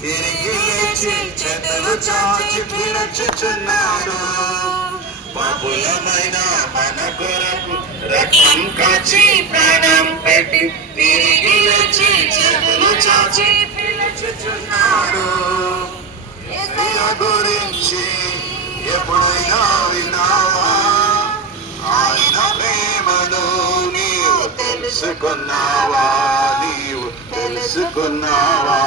తిరిగి లేచి చేతులు చాచి పిలుచుచున్నాడు. పాపులమైన మన కొరకు రక్తం కాచి ప్రాణం పెట్టి తిరిగి లేచి చేతులు చాచి పిలుచుచున్నాడు. యేసయ్య గురించి ఎప్పుడైనా విన్నావా? ఆయన ప్రేమను నీవు తెలుసుకున్నావా? నీవు తెలుసుకున్నావా?